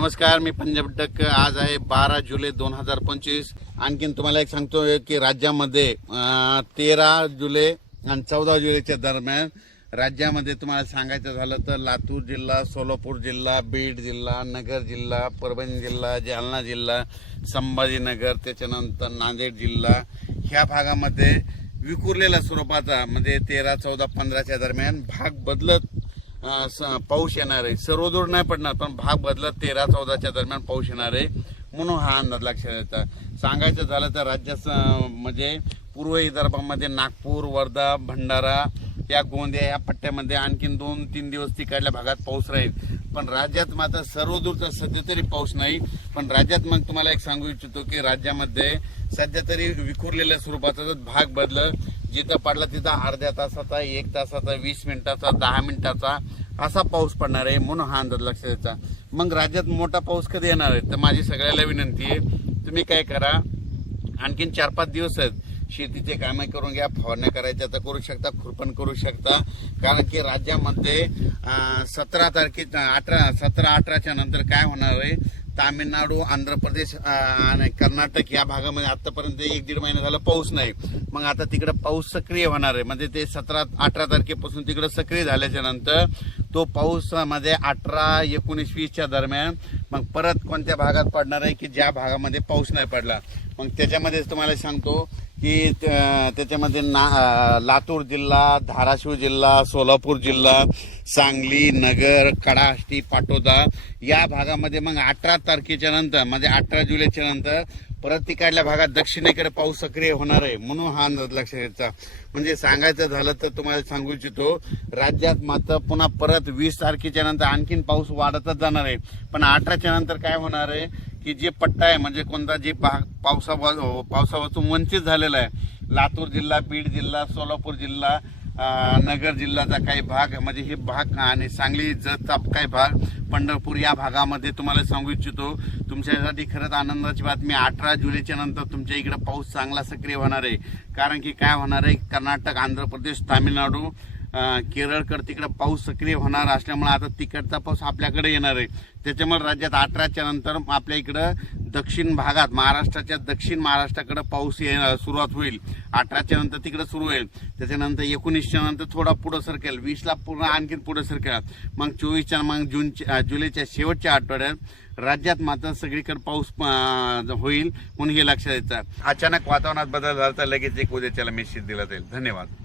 नमस्कार मी पंजाब डक आज आहे बारा जुलै दोन हजार पंचवीस आणखीन तुम्हाला एक सांगतो की राज्यामध्ये तेरा जुलै आणि चौदा जुलैच्या दरम्यान राज्यामध्ये तुम्हाला सांगायचं झालं तर लातूर जिल्हा सोलापूर जिल्हा बीड जिल्हा नगर जिल्हा परभणी जिल्हा जालना जिल्हा संभाजीनगर त्याच्यानंतर नांदेड जिल्हा ह्या भागामध्ये विखुरलेल्या स्वरूपाचा म्हणजे तेरा चौदा पंधराच्या दरम्यान भाग बदलत पाऊस येणार आहे सर्वदूर नाही पडणार पण भाग बदलत तेरा चौदाच्या दरम्यान पाऊस येणार आहे म्हणून हा अंदाज लक्षात येतात सांगायचं झालं तर राज्यात म्हणजे पूर्व विदर्भामध्ये नागपूर वर्धा भंडारा या गोंदिया या पट्ट्यामध्ये आणखीन दोन तीन दिवस तिकडल्या भागात पाऊस राहील पण राज्यात मात्र सर्वदूरचा सध्या तरी पाऊस नाही पण राज्यात मग तुम्हाला एक सांगू इच्छितो की राज्यामध्ये सध्या तरी विखुरलेल्या स्वरूपाचा भाग बदल जिथं पडला तिथं अर्ध्या तासाचा एक तासाचा वीस मिनिटाचा दहा मिनिटाचा असा पाऊस पडणार आहे म्हणून हा अंदाज लक्ष द्यायचा मग राज्यात मोठा पाऊस कधी येणार आहे तर माझी सगळ्याला विनंती आहे तुम्ही काय करा आणखीन चार पाच दिवस आहेत शेतीचे कामे करून घ्या फवारण्या करायच्या तर करू शकता खुरपण करू शकता कारण की राज्यामध्ये सतरा तारखे अठरा सतरा अठराच्या नंतर काय होणार आहे तामिळनाडू आंध्र प्रदेश आणि कर्नाटक या भागामध्ये आतापर्यंत एक दीड महिना झाला पाऊस नाही मग आता तिकडे पाऊस सक्रिय होणार आहे म्हणजे ते सतरा अठरा तारखेपासून तिकडे सक्रिय झाल्याच्या नंतर तो पाऊस म्हणजे अठरा एकोणीस वीसच्या दरम्यान मग परत कोणत्या भागात पडणार आहे की ज्या भागामध्ये पाऊस नाही पडला मग त्याच्यामध्येच तुम्हाला सांगतो की त्याच्यामध्ये ना लातूर जिल्हा धाराशिव जिल्हा सोलापूर जिल्हा सांगली नगर कडाष्टी पाटोदा या भागामध्ये मग अठरा तारखेच्या नंतर म्हणजे अठरा जुलैच्या नंतर परत तिकडल्या भागात दक्षिणेकडे पाऊस सक्रिय होणार आहे म्हणून हा अंदाज लक्ष घ्यायचा म्हणजे सांगायचं झालं तर तुम्हाला सांगू इच्छितो राज्यात मात्र पुन्हा परत वीस तारखेच्या नंतर आणखीन पाऊस वाढतच जाणार आहे पण अठराच्या नंतर काय होणार आहे की जे पट्टा आहे म्हणजे कोणता जे भाग पावसा पावसापासून वंचित झालेला आहे लातूर जिल्हा बीड जिल्हा सोलापूर जिल्हा नगर जिल्ह्याचा काही भाग म्हणजे हे भाग आणि सांगली जतचा काही भाग पंढरपूर या भागामध्ये तुम्हाला सांगू इच्छितो तुमच्यासाठी खरंच आनंदाची बातमी अठरा जुलैच्या नंतर तुमच्या इकडं पाऊस चांगला सक्रिय होणार आहे कारण की काय होणार आहे कर्नाटक आंध्र प्रदेश तामिळनाडू केरळकडं तिकडं पाऊस सक्रिय होणार असल्यामुळे आता तिकडचा पाऊस आपल्याकडे येणार आहे त्याच्यामुळे राज्यात अठराच्या नंतर आपल्या इकडं दक्षिण भागात महाराष्ट्राच्या दक्षिण महाराष्ट्राकडे पाऊस येणार सुरुवात होईल अठराच्या नंतर तिकडे सुरू होईल त्याच्यानंतर एकोणीसच्या नंतर थोडा पुढं सरकेल वीसला पूर्ण आणखीन पुढं सरकेल मग चोवीसच्या मग जूनच्या जुलैच्या शेवटच्या आठवड्यात राज्यात मात्र सगळीकडे पाऊस होईल म्हणून हे लक्षात येतं अचानक वातावरणात बदल झाला तर लगेच एक उद्याच्याला मेसेज दिला जाईल धन्यवाद